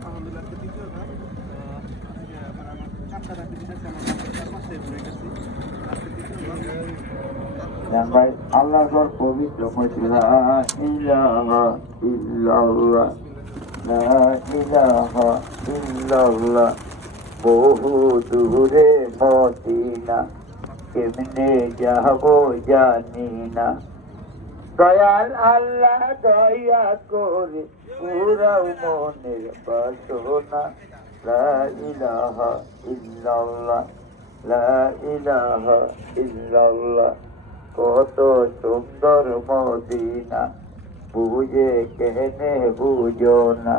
আলহামদুলিল্লাহ দ্বিতীয় ধাপ আজকে আমার চারটা রাখি দিতেছে হয়ে বহু দূরে মদিনা কেমনে যাব জানি না দয়াল আল্লাহ দয়া করে পুরাও মনের বাসনা। লা ইলাহা ইল্লাল্লাহ, লা ইলাহা ইল্লাল্লাহ। কত সুন্দর মদিনা, বুঝে কেনে বুঝো না।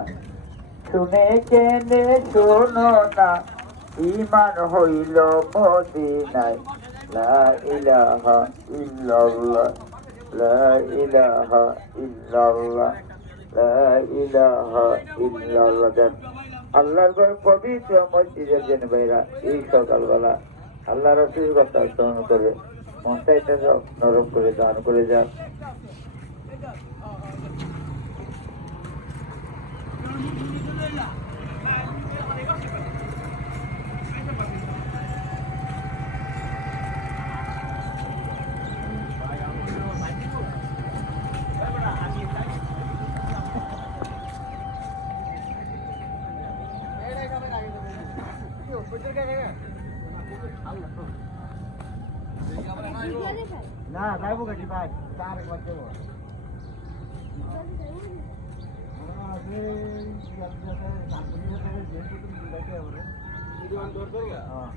শুনে কেনে শোনো না ইমান হইল মদিনায়। লা ইলাহা ইল্লাল্লাহ। লা ইলাহা ইল্লাল্লাহ, লা ইলাহা ইল্লাল্লাহ দেন। আল্লাহর ঘরে পবিত্র মসজিদের জন্য ভাইরা, এই সকালবেলা আল্লাহ রসুল কথা স্মরণ করে মনটাইটা নরম করে দান করে যান। ના સાહેબ કદી ભાઈ. ચાર એક વાર જવો હા.